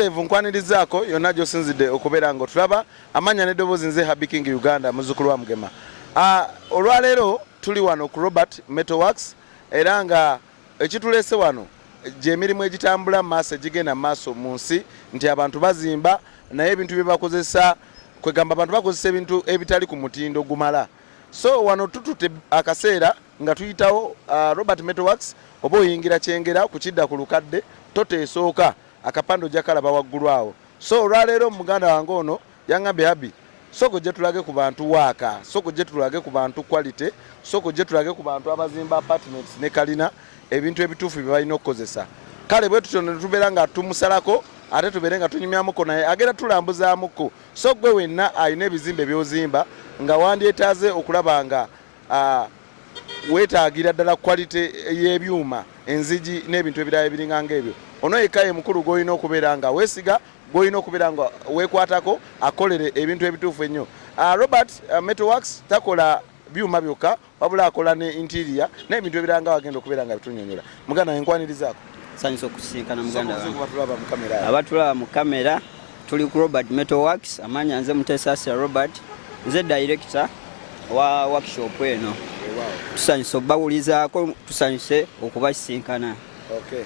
Muterevu nkwanirizaako yonna gy'osinzidde okubeera ng'otulaba amanya n'eddoboozi nze Happy King Uganda muzzukulu wa Mugema. Olwaleero tuli wano ku Robertmetal Works era nga ekituleese wano gy'emirimu egitambula mu maaso egigenda mu maaso mu nsi nti abantu bazimba naye ebintu bye bakozesa kwegamba abantu bakozesa ebintu ebitali ku mutindo gumala. So wano tutute akaseera nga tuyitawo Robertmetal Works oba oyingira kyengera ku kidda ku lukadde toteesooka akapando jakalaba waggulu awo. So olwaleero muganda wange ono yaŋŋambye Happy soko gye tulage ku bantu waaka, soko gye tulage ku bantu quality, soko gye tulage ku bantu abazimba apartments ne kalina ebintu ebituufu bye balina okukozesa. Kale bwe tutyo ne tubeera nga tumusalako ate tubeere nga tunyumyamuko naye agenda tulambuzaamuko. So gwe wenna alina ebizimbe by'ozimba nga wandyetaaze okulaba nga weetaagira ddala quality y'ebyuma enzigi n'ebintu ebirala ebiringa ng'ebyo. Ono yekka ye mukulu gw'olina okubeera nga weesiga, gw'olina okubeera nga weekwatako akolere ebintu ebituufu ennyo. Robertmetal Works takola byuma byokka wabula akola ne interior n'ebintu ebirala nga wagenda okubeera nga bitunyonyola. Muganda enkwanirizaako. Sanyusa okusinkana muganda wange. Abatulaba mu kamera tuli ku Robertmetal Works, amanya nze Mutesasira Robert, nze director wa workshop eno. Tusanyuse obbawulizaako, tusanyuse okubasinkana. Okay.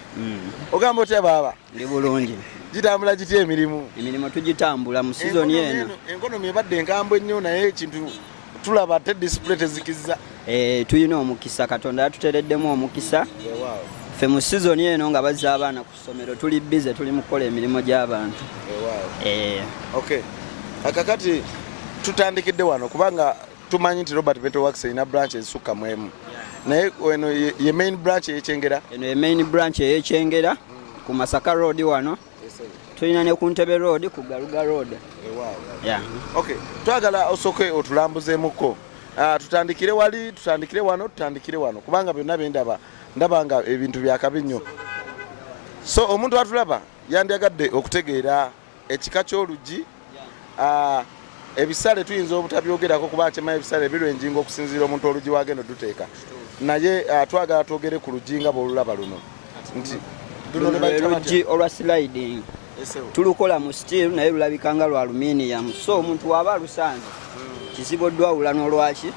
Ogamba otya baba? Ndi bulungi. Gitambula gitya emirimu? Emirimu tugitambula mu season eno. Enkonomi ebadde enkambwe nnyo naye ekintu tulaba te display tezikizza. Tuyina omukisa, Katonda yatutereddemu omukisa. Ffe mu season eno nga bazza abaana ku ssomero tuli busy, tuli mu kukola emirimu gy'abantu. Okay. Akakati tutandikidde wano kubanga tumanyi nti Robertmetal Works erina branch ezisukka mu emu. Naye eno ye main branch ey'Ekyengera? Eno ye main branch ey'Ekyengera ku Masaka Road wano. Tulina ne ku Ntebe Road ku Galuga Road. Okay. Twagala osooke otulambuzeemuko. Tutandikire wali, tutandikire wano, tutandikire wano kubanga byonna bye ndaba nga ebintu byakabi nnyo. So omuntu atulaba yandyagadde okutegeera ekika ky'oluggi. Ebisale tuyinza obutabyogerako kuba kyema ebisale birwenjinga okusinziira omuntu oluggi wagenda duteeka. Naye twagala twogere ku luggi nga bw'olulaba luno. Nti oluggi olwa sliding tulukola mu steel naye lulabika nga lwa aluminium. So omuntu waba alusanze kizibu oddwawula n'olwaki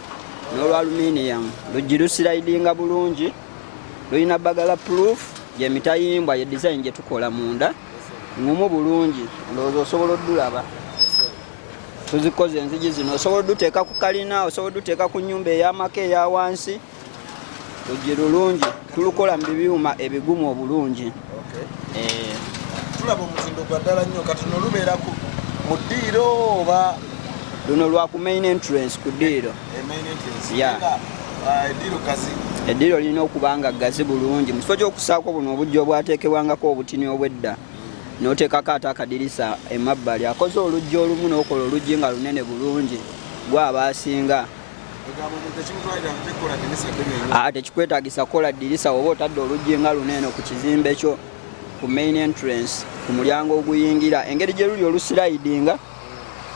n'olwa aluminium. Luggi luslidinga bulungi, lulina bagala proof gy'emitayimbwa ye design gye tukola munda ngumu bulungi, ndowooza osobola oddulaba. Tuzikoze enzigi zino osobola odduteeka ku kalina, osobola odduteeka ku nnyumba ey'amaka eya wansi. Luggi lulungi, tulukola mu byuma ebigumu obulungi. Tulaba omutindo gwa ddala nnyo kati no lubeera mu ddiiro oba luno lwa ku main entrance ku ddiiro. Eddiiro gazi. Eddiiro lirina okuba nga gazi bulungi mu kifo gy'okusaako buno obujja obwateekebwangako obutini obw'edda n'oteekako ate akadirisa emabbali. Akoze oluggi olumu n'okola oluggi nga lunene bulungi gwaba asinga. Tekikwetaagisa kukola ddirisa oba otadde oluggi nga lunene ku kizimbe kyo ku main entrance ku mulyango oguyingira. Engeri gye luli oluslidinga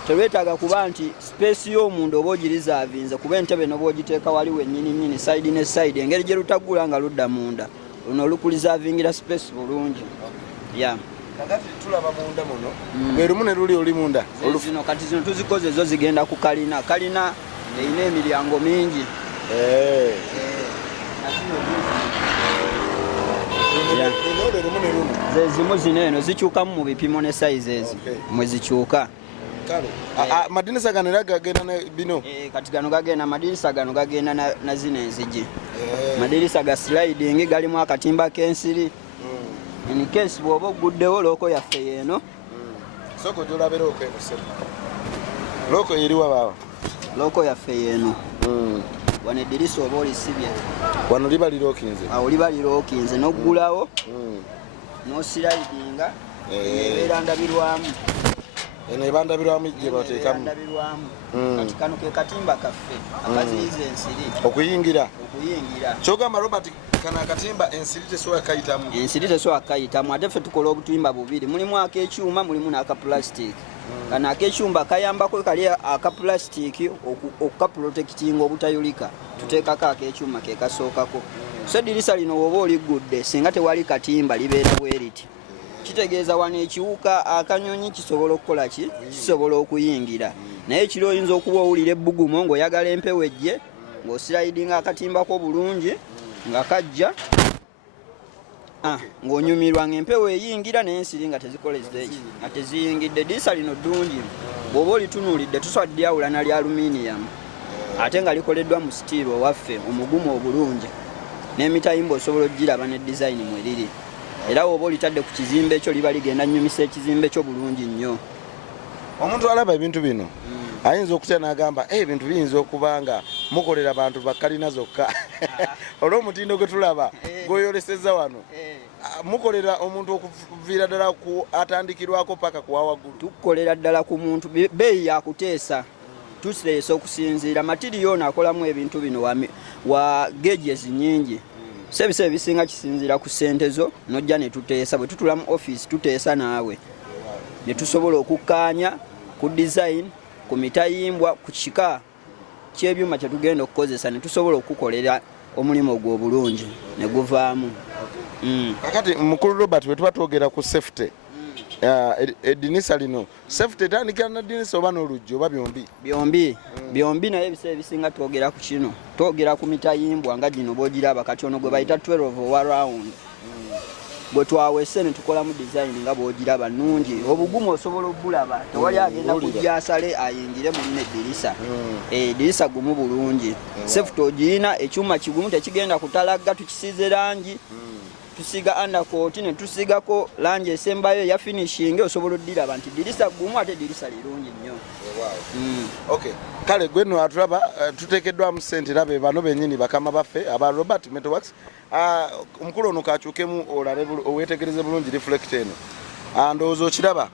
terwetaaga kuba nti space y'omuntu oba ogirizavinze kuba entebe n'oba ogiteeka wali wennyini side ne side. Engeri gye lutaggula nga ludda munda luno olukulizavingira space bulungi. Kakati tulaba munda muno lwe lumu ne luli oli munda. Zino kati zino tuzikoze zo zigenda ku kalina. Kalina erina emiryango mingi. Ze zimu zino eno zikyukamu mu bipimo ne sizes mwe zikyuka. Amadinisa gano era gagenda ne bino? Kati gano gagenda, amadirisa gano gagenda na zino enzigi. Madirisa ga sliding galimu akatimba k'ensiri. In case bw'oba oguddewo looko yaffe yeeno. Soko gy'olabira okwemusemu. Looko eriwa baba? Looko yaffe yeeno. Wano eddirisa oba olisibye. Wano liba lirookinze? Awo liba lirookinze n'oggulawo n'osilidinga ebeera ndabirwamu. Eno eba ndabirwamu gye bateekamu? Ndabirwamu. Kati kano ke katimba kaffe akaziyiza ensiri. Okuyingira? Okuyingira. Kyogamba Robert kana akatimba ensiri tesobola kayitamu? Ensiri tesobola kayitamu ate ffe tukola obutimba bubiri. Mulimu ak'ekyuma mulimu n'aka plastic. Kano ak'ekyuma kayambako kali aka plastic okukaprotectinga obutayulika. Tuteekako ak'ekyuma ke kasookako. So eddirisa lino woba oligudde singa tewali katimba libeera bwe riti. kitegeeza wano ekiwuka akanyonyi kisobola okukola ki kisobola okuyingira naye kiro oyinza okuba owulira ebbugumo ng'oyagala empewo ejje ng'osiraidinga akatimbako bulungi nga kajja ng'onyumirwa ng'empewo eyingira naye ensiri nga tezikolezeki nga teziyingidde. Ddirisa lino ddungi bw'oba olitunuulidde tusobola lyawulana lya aluminium ate nga likoleddwa mu sitiiro owaffe omugumu obulungi n'emitayimba osobola ogiraba ne dizayini mwe liri era bw'oba olitadde ku kizimbe ekyo liba ligenda nnyumisa ekizimbe kyo bulungi nnyo. Omuntu alaba ebintu bino ayinza okutya n'agamba ebintu biyinza okuba nga mukolera bantu bakkalina zokka olw'omutindo gwe tulaba gw'oyolesezza wano mukolera omuntu okuviira ddala ku atandikirwako paka ku wawaggulu. Tukolera ddala ku muntu beeyi yakuteesa tusireesa okusinziira matiriyo ono akolamu ebintu bino wa gauges nnyingi sebisa ebisinga kisinziira ku ssente zo nojja ne tuteesa bwe tutula mu office tuteesa naawe ne tusobola okukkaanya ku design ku mitayimbwa ku kika ky'ebyuma kye tugenda okukozesa ne tusobola okukolera omulimu ogwo obulungi ne guvaamu. Kakati mukulu Robert bwe tuba twogera ku safety eddinisa lino safety etandikira na ddinisa oba n'oluggi oba byombi naye ebiseera ebisinga twogera ku kino twogera ku mitayimbwa nga gino bw'ogiraba kati ono gwe bayita 12 owa round gwe twawese ne tukolamu design nga bw'ogiraba nnungi obugumu osobola obbulaba tewali agenda kujja asale ayingire mu lino eddirisa eddirisa gumu bulungi safety ogirina ekyuma kigumu tekigenda kutalagga tukisiize langi tusiga undercoat ne tusigako langi esembayo ya finishing osobola oddiraba nti dirisa gumu ate dirisa lirungi nnyo. Okay kale gwe no atulaba tuteekeddwa mu sente rabe bano bennyini bakama baffe aba Robertmetal Works omukulu ono kakyukemu olale owetegereze bulungi reflect eno ndowooza okiraba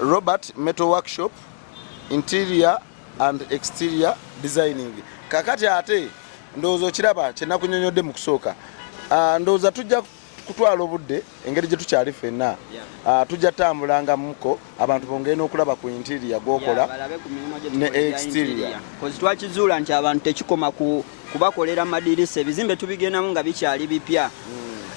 Robertmetal Workshop interior and exterior designing kakati ate ndowooza okiraba kyenakunyonyodde mu kusooka ndowooza tujja kutwala obudde engeri gye tukyali ffenna tujja tambulanga muko abantu bongenda okulaba ku interior gwokola ne exterior kozi twakizuula nti abantu tekikoma kubakolera madirisa ebizimbe tubigendamu nga bikyali bipya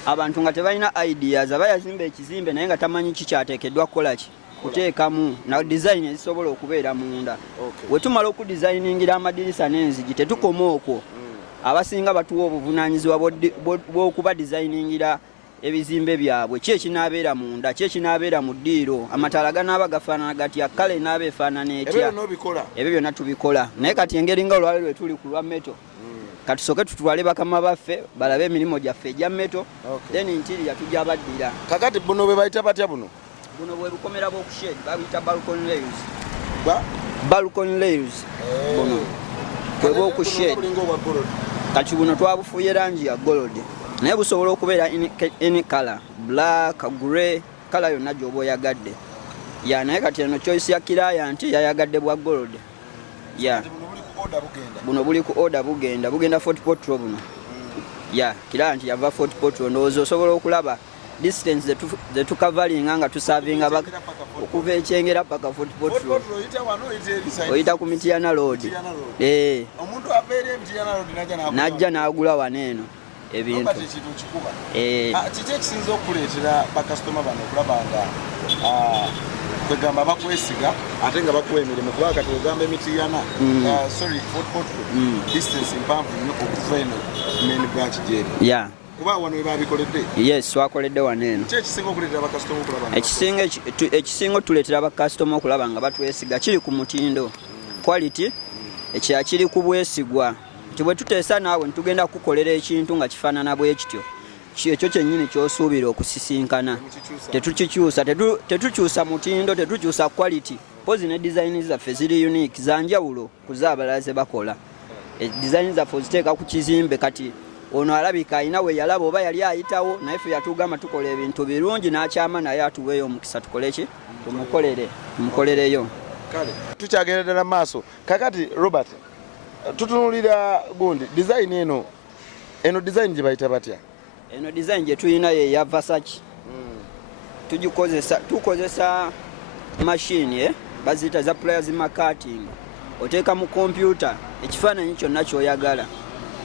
abantu nga tebalina ideas aba yazimba ekizimbe naye nga tamanyi kikyateekeddwa kukola ki kuteekamu na design ezisobola okubeera munda we tumala okudesigningira amadirisa n'enzigi tetukoma okwo abasinga batuwa obuvunaanyizibwa bw'okuba designingira ebizimbe byabwe ki ekinaabeera munda ki ekinaabeera mu ddiiro amataala ganaaba gafaanana gatya kale enaaba efaanana etya ebyo byonna tubikola naye kati engeri nga olwale lwe tuli ku lwa meto katusooke tutwale bakama baffe balabe emirimu gyaffe egya meto then interior tujja baddira. Kakati buno bwe bayita batya buno bwe bukomera bw'okushedi babiyita balcony rails buno bwe bw'okushedi kati buno twabufuye langi ya gold naye busobola okubeera any color black grey kala yonna gy'oba oyagadde naye kati eno choice ya client yayagadde bwa gold buno buli ku order bugenda 40 potro buno client yava 40 potro ndowooza osobola okulaba distance zetukavalinga nga tusavinga okuva ekyengera paka 40 potro oyita ku Mitiana Road najja n'agula waneeno ebintu kiki ekisinza okuleetera bakasitoma bano okulaba nga kwegamba bakwesiga ate nga bakuwa emirimu kuba kati ogamba Mitiana 40 potro distance mpanvu nnyo okuva eno main branch gyeri kuba wano we babikoledde yes twakoledde waneeno ekisinga okuleetera bakasitoma okulaba ekisinga otuleetera bakasitoma okulaba nga batwesiga kiri ku mutindo quality ekya kiri ku bwesigwa nti bwe tuteesa naawe ntugenda kukolera ekintu nga kifaanana bwe kityo ekyo kyennyini kyosuubira okusisinkana tetukikyusa tetukyusa mutindo tetukyusa quality pozi ne design zaffe ziri unique za njawulo ku z'abalala ze bakola design zaffe oziteeka ku kizimbe kati ono alabika ayina we yalaba oba yali ayitawo naye ffe yatugamba tukola ebintu birungi n'akyama naye atuweeyo omukisa tukole ki tumukolereyo kale tukyagenda ddala maaso kakati Robert tutunulira gundi design eno design gye bayita batya eno design gye tulina ye ya Versace tukozesa machine bazita za plasma cutting oteeka mu computer ekifaananyi kyonna ky'oyagala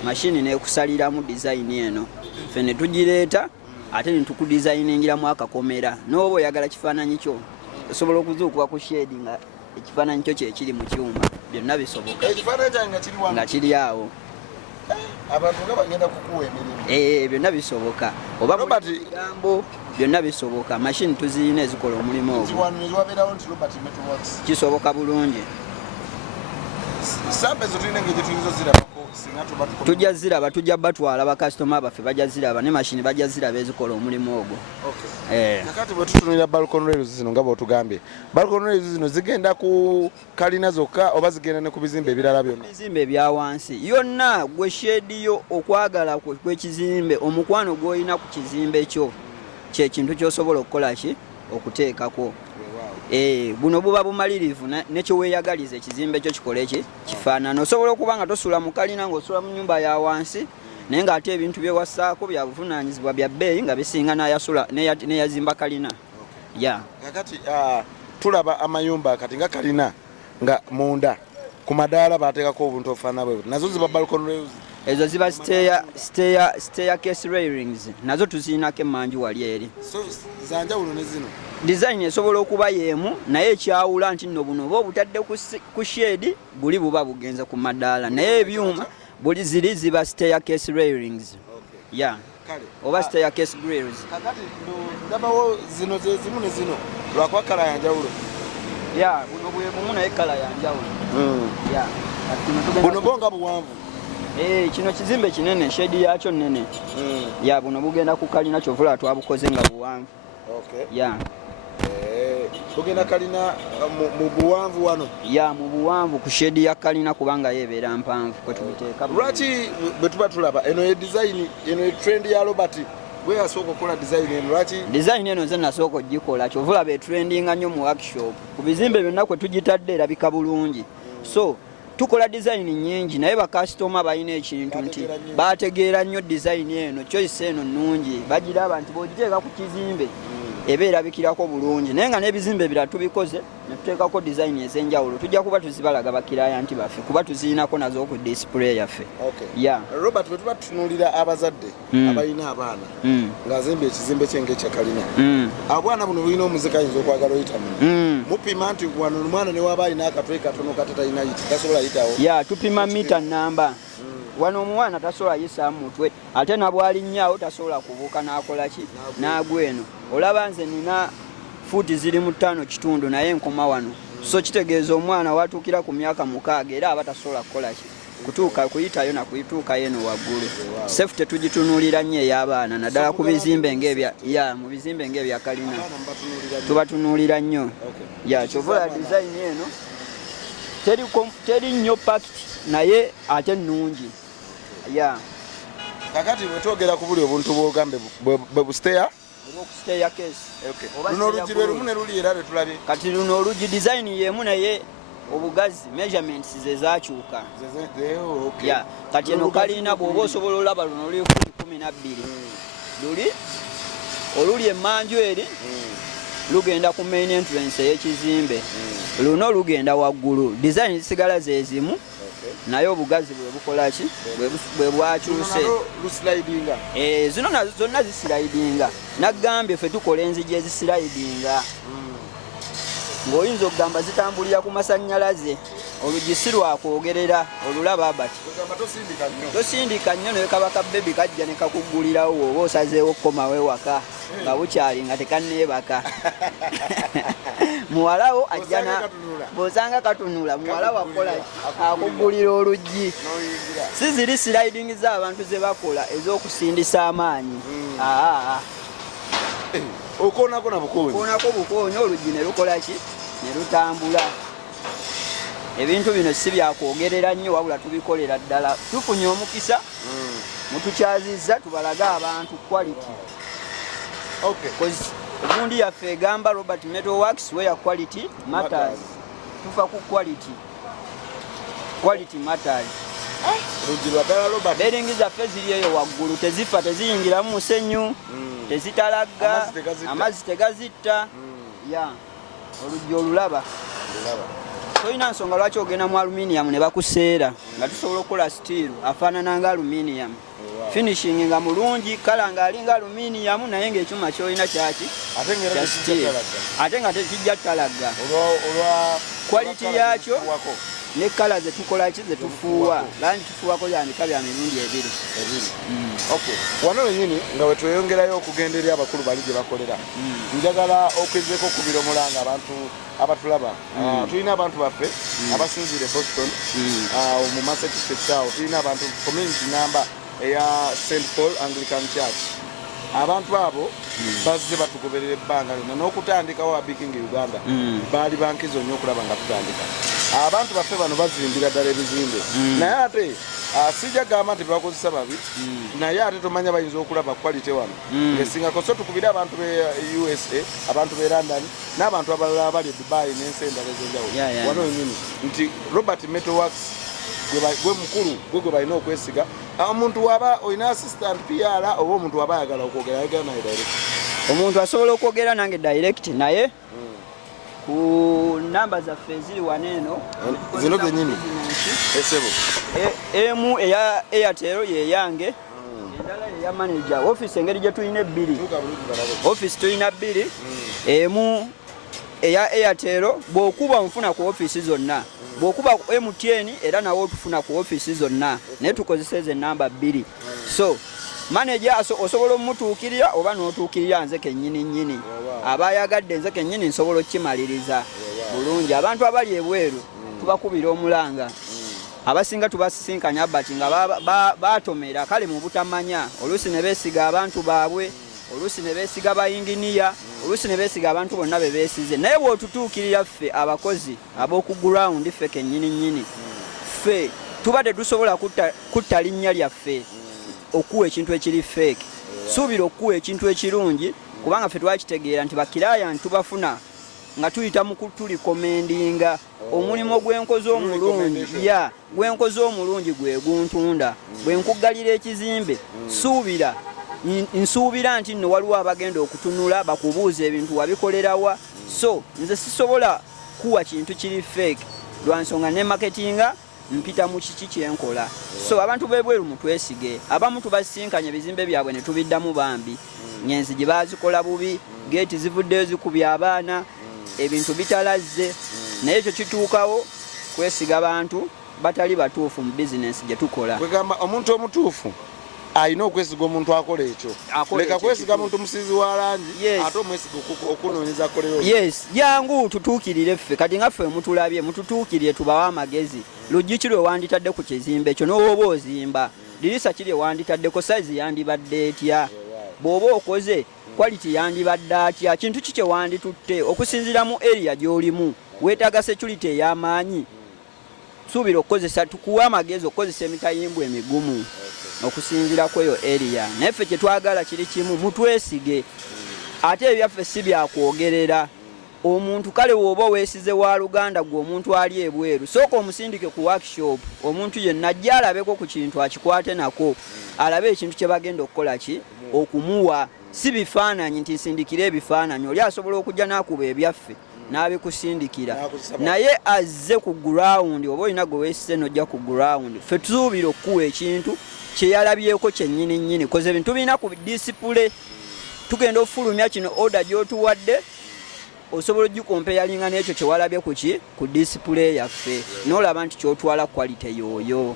machine neekusaliramu design eno ffe ne tugireeta ate nitukudesigningira akakomera n'oba oyagala kifaananyi kyo osobola okuzuukuba ku shade nga ekifaananyi kyo kyekiri mu kyuma byonna bisoboka nga kiri awo abantu nga bagenda kukuwa emirimu byonna bisoboka oba muligambo byonna bisoboka mashini tuziyina ezikola omulimu ogwo kisoboka bulungi tujja ziraba tujja batwala bakasitoma baffe bajja ziraba ne mashini bajja ziraba ezikola omulimu ogwo kakati bwe tutunulira balcon rails zino nga bwotugambye balcon rails zino zigenda ku kalina zokka oba zigenda ne ku bizimbe ebirala byonna bizimbe ebya wansi yonna gwe shediyo okwagala kw'ekizimbe omukwano gw'olina ku kizimbe kyo kyekintu kyosobola okukola ki okuteekako buno buba bumalirivu nekyoweeyagaliza ekizimbe kyo kikole ki kifaanana osobola okuba nga tosula mu kalina ng'osula mu nnyumba ya wansi naye ng'ate ebintu byewassaako bya buvunaanyizibwa bya bbeeyi nga bisinga n'eyazimba kalina kakati tulaba amayumba kati nga kalina nga munda ku madaala baateekako obuntu obufaanana bwe nazo ziba balcon rails ezo ziba staircase railings nazo tuziinako emmanju wali eri zanjawulo ne zino design esobola okuba yeemu naye ekyawula nti nno buno oba obutadde ku shade buli buba bugenza ku madaala naye ebyuma buli ziri ziba staircase railings oba staircase grills kakati ndabawo zino ze zimu ne zino lwakuba kala yanjawulo buno bwe bumu naye kala yanjawulo buno bwo nga buwanvu kino kizimbe kinene shedi yakyo nnene buno bugenda ku kalina kyovula twabukoze nga buwanvu bugenda kalina mu buwanvu wano mu buwanvu ku shedi ya kalina kubanga yebeera mpanvu kwetubiteeka lwaki bwe tuba tulaba eno design eno trend ya Robert bwe yasooka okukola design eno lwaki design eno nze nasooka ogikola kyovula betrendinga nnyo mu workshop ku bizimbe byonna kwe tugitadde erabika bulungi so tukola design nyingi naye bakasitoma balina ekintu nti bategeera nnyo design eno choice eno nnungi bagiraba nti bwogiteeka ku kizimbe eba erabikirako bulungi naye nga n'ebizimbe ebirala tubikoze ne tuteekako design ez'enjawulo tujja kuba tuzibalaga bakirayanti baffe kuba tuziinako nazo ku display yaffe Robert bwe tuba tutunuulira abazadde abalina abaana ng'azimba ekizimbe kye ng'ekya kalina abwana buno bulina omuzika ayinza okwagala oyitamu mupima nti wano omwana ne waba alina akatwe katono katatalina yiti tasobola yitawo tupima mita namba wano omwana tasobola yisaamu mutwe ate nabwali nnyawo tasobola kubuuka n'akola ki n'agweno olaba nze nina fuuti ziri mu 5.5 naye nkoma wano so kitegeeza omwana watuukira ku myaka 6 era aba tasobola kukola ki kutuuka kuyitayo nakuyituukayo eno waggulu safety tugitunuulira nnyo ey'abaana naddala ku bizimbe mu bizimbe ng'ebya kalina tubatunuulira nnyo kyovula design eno teri nnyo packed naye ate nnungi kakati bwe twogera ku buli obuntu bwogambe bwe busteya luno olugi lwe lumu ne luli era lwetulabye kati luno olugi design yemu naye obugazi measurements ze zakyuka kati eno kalina bw'oba osobola olaba luno luli 12 luli oluli emmanju eri lugenda ku main entrance ey'ekizimbe luno lugenda waggulu design zisigala ze zimu naye obugazi bwe bukola ki bwe bwakyuse zino zonna zisiraidinga naggambye ffe tukola enzigi ezisiraidinga ng'oyinza okugamba zitambulira ku masannyalaze olugi si lwakwogerera olulaba bati tosindika nnyo naye kaba kabbebi kajja ne kakuggulirawo oba osazeewo okkomawo ewaka nga bukyali nga tekanneebaka muwalawo ajjana bw'osanga katunula muwalawo akola akuggulira oluggi si ziri sliding z'abantu ze bakola ez'okusindisa amaanyi okoonako bukoonyi oluggi ne lukola ki ne lutambula ebintu bino si byakwogerera nnyo wabula tubikolera ddala tufunye omukisa mutukyazizza tubalage abantu quality ogundi yaffe egamba Robertmetal works where quality matters tufa ku quality matters beringi zaffe ziri eyo waggulu tezifa teziyingiramu musenyu tezitalagga amazzi tegazitta oluggi olulaba tolina nsonga lwaki ogenda mu aluminium ne bakuseera nga tusobola okukola steel afaanana nga aluminium finishing nga mulungi kala nga alinga aluminium naye ng'ekyuma kyolina kyaki ate nga tekijja talaga olwa quality yakyo ne kala zetukola ki zetufuuwa langi tufuuwako yandika bya mirundi ebiri. Okay, wano wenyini nga wetweyongerayo okugenda eri abakulu bali gye bakolera njagala okwezeeko okubira omulanga abantu abatulaba tulina abantu baffe abasinzire Boston mu Massachusetts awo tulina abantu community number eya St. Paul Anglican Church. Abantu abo bazze batugoberera ebbanga lyonna n'okutandikawo Abiking Uganda baali bankizo nnyo okulaba nga tutandika. Abantu baffe bano bazimbira ddala ebizimbe naye ate sijja gamba nti bakozesa babi naye ate tomanya bayinza okulaba quality wano ngesingako so tukubira abantu be USA abantu be London n'abantu abalala bali Dubai n'ensi endala ez'enjawulo wano wenyini nti Robertmetal Works gwe mukulu gwe balina okwesiga. Omuntu waba olina assistant PR oba omuntu waba ayagala okwogera ayagala naye direct omuntu asobola okwogera nange direct naye ku namba zaffe ziri waneeno zino zenyini esebo emu eya Airtel yeyange endala eya manager office engeri gye tulina ebbiri office tulina bbiri emu eya Airtel bw'okuba nfuna ku office zonna bw'okuba MTN era nawo tufuna ku office zonna naye tukozesa ezo ennamba bbiri so manager osobola omutuukirira oba n'otuukirira nze kennyini nnyini aba ayagadde nze kennyini nsobola okkimaliriza bulungi. Abantu abali ebweru tubakubira omulanga abasinga tubasisinkanya bati nga batomera kale mu butamanya oluusi ne beesiga abantu baabwe oluusi ne beesiga bayinginiya oluusi ne beesiga abantu bonna be beesize naye bw'otutuukirira ffe abakozi ab'oku ground ffe kennyini nnyini ffe tuba tetusobola kutta linnya lyaffe okuwa ekintu ekiri fake suubira okuwa ekintu ekirungi kubanga ffe twakitegeera nti bakiraya tubafuna nga tuyita mu kutulikomendinga omulimu gwenkoze omulungi gwenkoze omulungi gwe guntunda bwe nkuggalira ekizimbe suubira nsuubira nti nno waliwo abagenda okutunula bakubuuza ebintu wabikolerawa so nze sisobola kuwa kintu kiri fake lwansonga ne marketinga mpita mu kiki kyenkola so abantu bebweru mutwesige abamu tubasinkanye bizimbe byabwe ne tubiddamu bambi nyenzi gye bazikola bubi geeti zivuddeyo zikubya abaana ebintu bitalazze naye ekyo kituukawo kwesiga bantu batali batuufu mu bizinesi gye tukola. Kwegamba omuntu omutuufu ayina okwesiga omuntu akola ekyo leka kwesiga muntu musizi wa langi ate omwesiga okunoonyeza akoleyo jangu tutuukirire ffe kati nga ffe mutulabye mututuukirire tubawa amagezi luggi ki lwe wanditadde ku kizimbe ekyo n'oba ozimba dirisa ki lye wanditaddeko sayizi yandibadde etya bw'oba okoze quality yandibadde atya kintu ki kye wanditutte okusinziira mu area gy'olimu weetaaga security ey'amaanyi suubira okukozesa tukuwa amagezi okukozesa emitayimbwa emigumu okusinziira kweyo area naye ffe kye twagala kiri kimu mutwesige ate ebyaffe si byakwogerera omuntu kale wooba weesize wa Luganda gwe omuntu ali ebweru sooka omusindike ku workshop omuntu yenna ajja alabeko ku kintu akikwate nako alabe ekintu kye bagenda okukola ki okumuwa si bifaananyi nti nsindikira ebifaananyi oli asobola okujja n'akuba ebyaffe n'abikusindikira naye azze ku ground oba olina gwe weesize n'ojja ku ground ffe tusuubira okukuwa ekintu kyeyalabyeko kyennyini nnyini koze ebintu birina ku disipule tugenda ofulumya kino order gy'otuwadde osobola ogikompeyalinga n'ekyo kyewalabye ku disipule yaffe n'olaba nti kyotwala quality yooyo.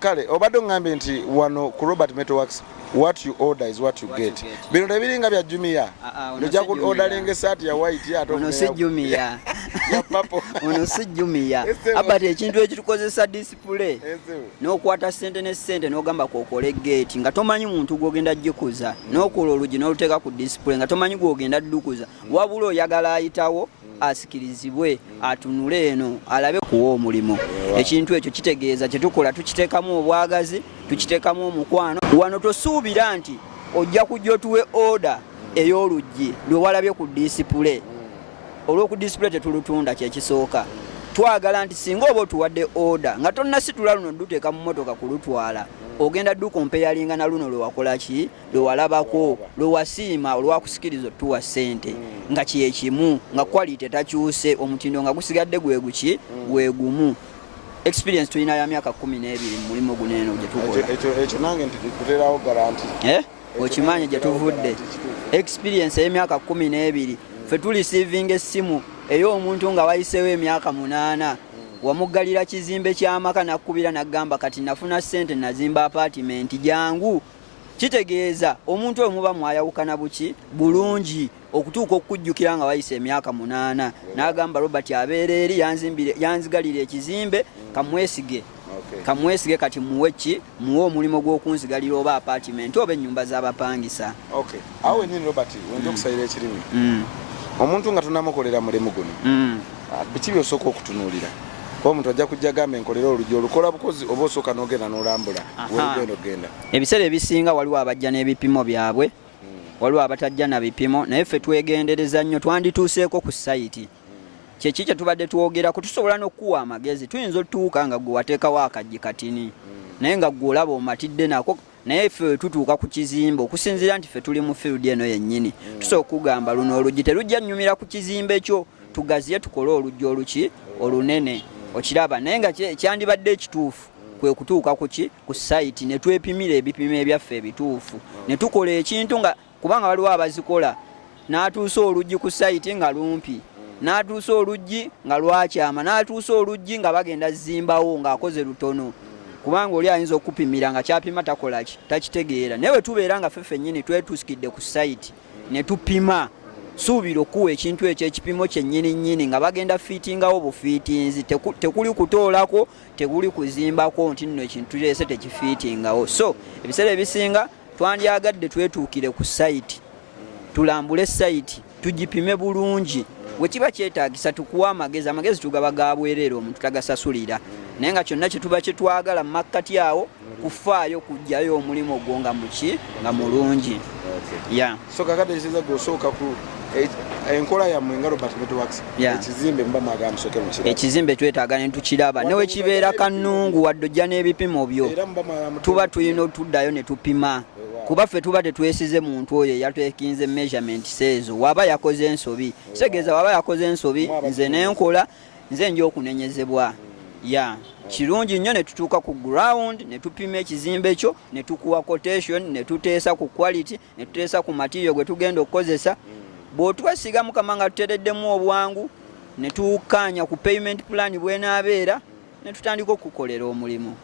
Kale obadde oŋŋambye nti wano ku Robertmetal Works what you order is what you get. Bino tebiringa bya Jumia nojja ku ordering esaati ya white ate ono si Jumia ya purple ono si Jumia abati ekintu ekitukozesa display n'okwata ssente ne ssente n'ogamba kw'okola gate nga tomanyi muntu gw'ogenda gikuza n'okola olugi n'oluteeka ku display nga tomanyi gw'ogenda ddukuza wabula oyagala ayitawo asikirizibwe atunule eno alabe kuwa omulimu ekintu ekyo kitegeeza kyetukola tukiteekamu obwagazi tukiteekamu omukwano wano tosuubira nti ojja kujja otuwe order ey'oluggi lwewalabye ku display olw'oku display tetulutunda kyekisooka twagala nti singa oba otuwadde order nga tonnasitula luno duteeka mu motoka kulutwala ogenda dukompeyalinga na luno lwewakola ki lwewalabako lwewasiima olwakusikiriza otuwa ssente nga kyekimu nga quality takyuse omutindo nga gusigadde gweguki gwegumu experience tulina ya myaka 12 mulimu guneeno gye tukola ekyo nange ntituterawo garanti okimanyi gye tuvudde experience y'emyaka 12 ffe tulisivinga essimu ey'omuntu nga wayiseewo emyaka 8 wamuggalira kizimbe ky'amaka nakkubira nagamba kati nafuna ssente nazimba apartment jangu kitegeeza omuntu oyo muba mwayawukana buki bulungi okutuuka okujjukira nga wayise emyaka 8 n'agamba Robert abeera eri yanzigalira ekizimbe kamwesige kati muwe omulimu gw'okunzigalira oba apartment oba ennyumba z'abapangisa. Awo wenyini Robert wenja okusayira ekirimi omuntu nga tunamukolera mulimu guno biki byosooka okutunuulira kuba omuntu ajja kujja gamba enkolera oluggi olukola bukozi oba osooka n'ogenda n'olambula wegenda ogenda. Ebiseera ebisinga waliwo abajja n'ebipimo byabwe waliwo abatajja na bipimo naye ffe twegendereza nnyo twandituuseeko ku sayiti kyeki kye tubadde twogerako tusobola n'okuwa amagezi tuyinza otutuuka nga gwe wateekawo akajji katini naye nga gwe olaba omatidde nako naye ffe tutuuka ku kizimbe okusinziira nti ffe tuli mu field eno yennyini tusobola okugamba luno oluggi terujja nnyumira ku kizimbe kyo tugaziye tukole oluggi oluki olunene okiraba naye nga kyandibadde ekituufu kwe kutuuka ku sayiti ne twepimira ebipimo ebyaffe ebituufu ne tukola ekintu nga kubanga waliwo abazikola n'atuusa oluggi ku sayiti nga lumpi n'atuusa oluggi nga lwakyama n'atuusa oluggi nga bagenda zimbawo ng'akoze lutono kubanga oli ayinza okupimira nga kyapima takolaki takitegeera naye bwe tubeera nga ffe nnyini twetuusikidde ku sayiti ne tupima suubira okuwa ekintu ekyo ekipimo kyennyini nga bagenda fiitingawo bufiitinzi tekuli kutoolako tekuli kuzimbako nti nno ekintu tuleese tekifiitingawo so ebiseera ebisinga twandyagadde twetuukire ku sayiti tulambule sayiti tugipime bulungi bwe kiba kyetaagisa tukuwa amagezi tugaba ga bwereere omuntu tagasasulira naye nga kyonna kye tuba kyetwagala mu makkati awo kufaayo kujjayo omulimu ogwo nga muki nga mulungi. So kakati ekisiza gwosooka ku enkola yammwe nga Robertmetal Works ekizimbe muba mwagala musooke mukiraba ekizimbe twetaaga ne tukiraba ne we kibeera kannungu wadde ojja n'ebipimo byo tuba tulina otuddayo ne tupima kuba ffe tuba tetwesize muntu oyo eyatwekinze measurement seezo waba yakoze ensobi kitegeeza waba yakoze ensobi nze nenkola nze nja okunenyezebwa kirungi nnyo ne tutuuka ku ground ne tupima ekizimbe kyo ne tukuwa quotation ne tuteesa ku quality ne tuteesa ku material gwe tugenda okukozesa bw'otwesiga mukama nga tutereddemu obwangu ne tukkaanya ku payment plan bwenaabeera ne tutandika okukolera omulimu.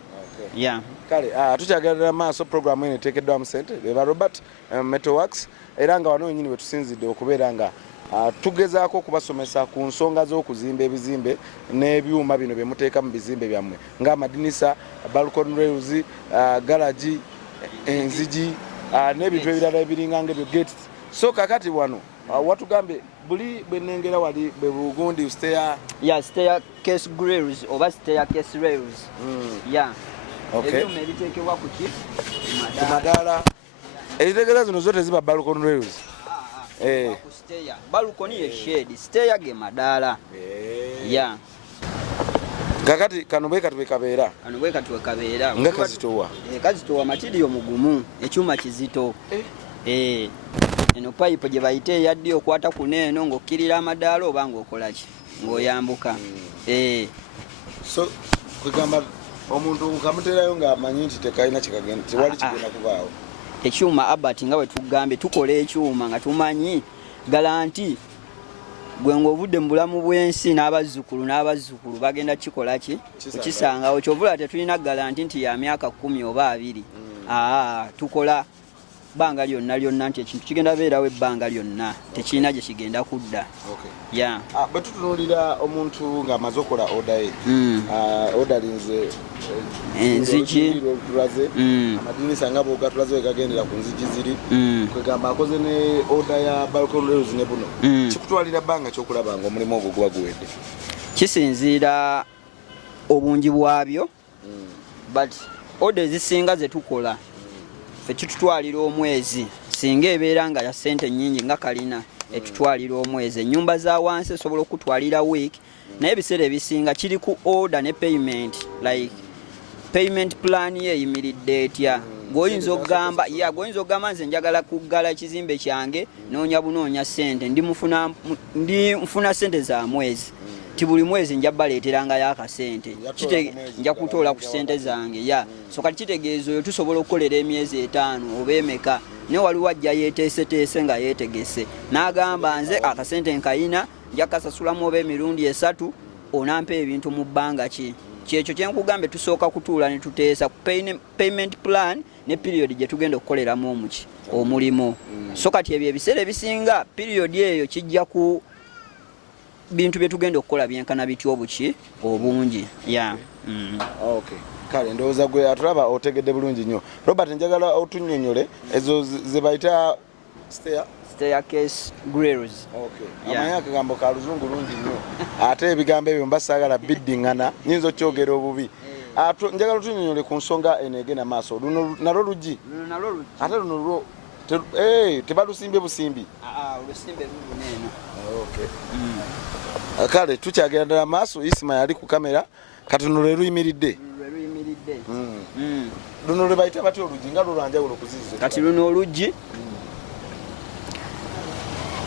Kale tukyagerera maaso programu eno eteekeddwa mu ssente beba Robertmetal Works era nga wano wenyini wetusinzidde okubeera nga tugezaako okubasomesa ku nsonga z'okuzimba ebizimbe n'ebyuma bino bye muteeka mu bizimbe byammwe ng'amadinisa balcony rails garagi enzigi n'ebintu ebirala ebiringa ng'ebyo gates. So kakati wano watugambye buli bwe nnengera wali bwe bugundi staircase grills oba staircase rails ebyuma ebiteekebwa ku madaala ezitegeeza zino zo teziba balcony rails balcony ye shade stair ge madaala kakati kano bwe katwe kabeera nga kazitowa material mugumu ekyuma kizito eno pipe gye bayita eyaddi okwata ku neeno ng'okkirira amadaala oba ng'okolaki ng'oyambuka so kwegamba omuntu nkamuteerayo ng'amanyi nti tekalina tewali kigenda kubaawo ekyuma Albert nga bwe tugambye tukola ekyuma nga tumanyi galanti gwe ng'ovudde mu bulamu bw'ensi n'abazzukulu bagenda kikolaki kukisangawo kyovula tetulina galanti nti ya myaka 10 oba 2 tukola bbanga lyonna nti ekintu kigenda beerawo ebbanga lyonna tekirina gye kigenda kudda. Bwe tutunuulira omuntu ng'amaze okola oda ye odalinze enzigi tulaze amadinisa nga bwogatulaze wegagendera ku nzigi ziri kwegamba akoze ne oda ya balcony rails ne buno kikutwalira bbanga kyokulaba nga omulimu ogwo guba guwedde kisinziira obungi bwabyo but oda ezisinga zetukola ffe kitutwalira omwezi singa ebeera nga ya ssente nnyingi nga kalina etutwalira omwezi ennyumba za wansi esobola okutwalira week naye ebiseera ebisinga kiri ku order ne payment like payment plan ye eyimiridde etya gwoyinza okugamba nze njagala kuggala ekizimbe kyange noonya bunoonya ssente ndi nfuna ssente za mwezi ti buli mwezi nja baleeteranga y'akasente nja kutoola ku ssente zange ya so kati kitegeeza oyo tusobola okukolera emyezi 5 oba emeka naye waliwo ajja yeeteeseteese nga yeetegese n'agamba nze akasente nkayina nja kasasulamu oba emirundi 3 onampa ebintu mu bbanga ki kyekyo kyenkugambe tusooka kutuula ne tuteesa payment plan ne period gye tugenda okukoleramu omulimu so kati ebyo ebiseera ebisinga period eyo kijja ku bintu bye tugenda okukola byenkana bitya obuki obungi ya okay kale ndowooza gwe atulaba otegedde bulungi nnyo Robert njagala otunnyonnyole ezo ze bayita staircase grills okay amanya akagambo ka luzungu lungi nnyo ate ebigambo ebyo mbasaagala biddingana nyinza okyogera obubi njagala otunnyonnyole ku nsonga eno egenda maaso nalwo luggi ate luno lwo tebalusimbye busimbi olusimbe luneeno okay kale tukyagenda ddala maaso Isima yali ku kamera kati luno lwe luyimiridde luno lwe bayita batya oluggi nga lulwanjawulo kuzizo kati luno oluggi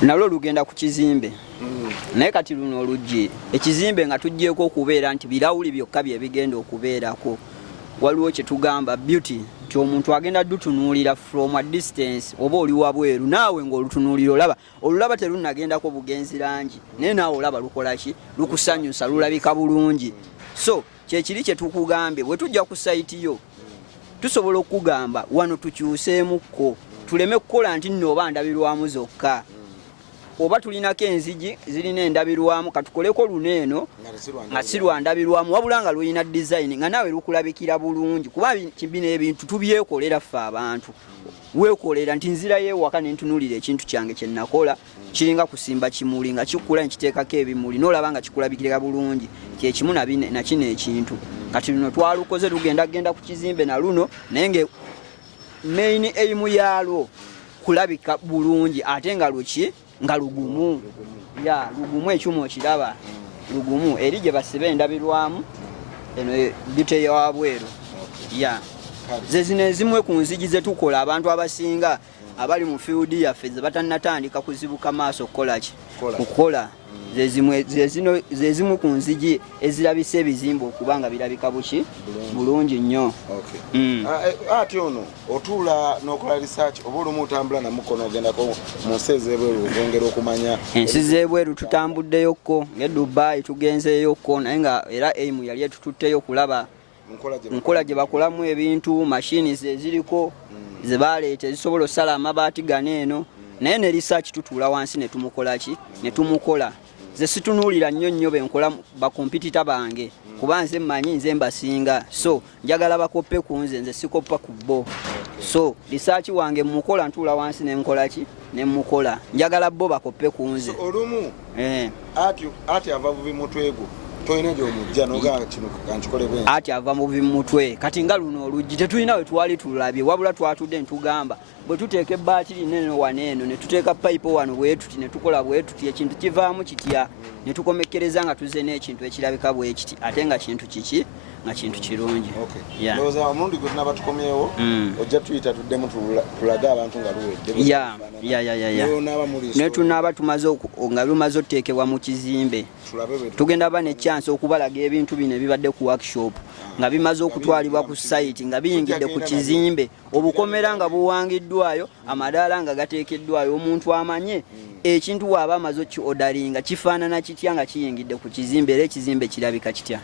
nalwo lugenda ku kizimbe naye kati luno oluggi ekizimbe nga tuggyeko okubeera nti birawuli byokka bye bigenda okubeerako waliwo kye tugamba beauty nti omuntu agenda dutunuulira from a distance oba oli wabweru naawe ng'olutunuulira olulaba terunnagendako bugenzi langi naye naawe olaba lukola ki lukusanyusa lulabika bulungi so kyekiri kye tukugambye bwe tujja ku sayiti yo tusobola okugamba wano tukyuseemukko tuleme kukola nti nno oba ndabirwamu zokka oba tulinako enzigi zirina endabirwamu katukoleko luneeno nga si lwandabirwamu wabula nga lulina design nga naawe lukulabikira bulungi kuba bino ebintu tubyekolera ffe abantu weekolera nti nzira yeewaka ne ntunuulira ekintu kyange kye nakola kiringa kusimba kimuli nga kikula nkiteekako ebimuli n'olaba nga kikulabikira bulungi kyekimu na kino ekintu kati luno twalukoze lugendagenda ku kizimbe na luno naye nge main aimu yaalwo kulabika bulungi ate nga luki nga lugumu ya lugumu ekyuma okiraba lugumu eri gye basiba endabirwamu eno bite yawabweru ya zezino ezimwe ku nzigi zetukola abantu abasinga abali mu field yaffe ze batannatandika kuzibuka maaso kukola zezimu ku nzigi ezirabisa ebizimbe okubanga birabika buki bulungi nnyo ati ono otuula n'okola research oba olumu otambula namukono ogendako mu nsi ez'ebweru ogongera okumanya ensi z'ebweru tutambuddeyokko ng'e Dubai tugenzeyokko naye nga era aimu yali etututteyo kulaba nkola gye bakolamu ebintu mashini zeziriko ze baleeta zisobola osala amabaati gano eno naye ne research tutuula wansi ne tumukola ze situnuulira nnyo benkola bakompitita bange kuba nze mmanyi nze mbasinga so njagala bakoppe ku nze sikoppa ku bo so research wange mukola ntuula wansi nemukola njagala bo bakoppe ku nze olumu ati ava bubi mutwego toyina gy'omujja nogaa kino kankikole bwe ati ava mu bimutwe kati nga luno oluggi tetulina we twali tulabye wabula twatudde ntugamba bwe tuteeka ebbaatiri neno waneeno ne tuteeka payipo wano bwetuti ne tukola bwetuti ekintu kivaamu kitya ne tukomekkereza nga tuze n'ekintu ekirabika bwe kiti ate nga kintu kiki nga kintu kirungi ndowooza omulundi gwe tunaba tukomyewo ojja tuyita tuddemu tulage abantu nga luwedde ne tunaaba nga lumaze okuteekebwa mu kizimbe tugenda ba ne chance okubalaga ebintu bino ebibadde ku workshop nga bimaze okutwalibwa ku site nga biyingidde ku kizimbe obukomera nga buwangiddwayo amadaala nga gateekeddwayo omuntu amanye ekintu waaba amaze okiodaringa kifaanana kitya nga kiyingidde ku kizimbe era ekizimbe kirabika kitya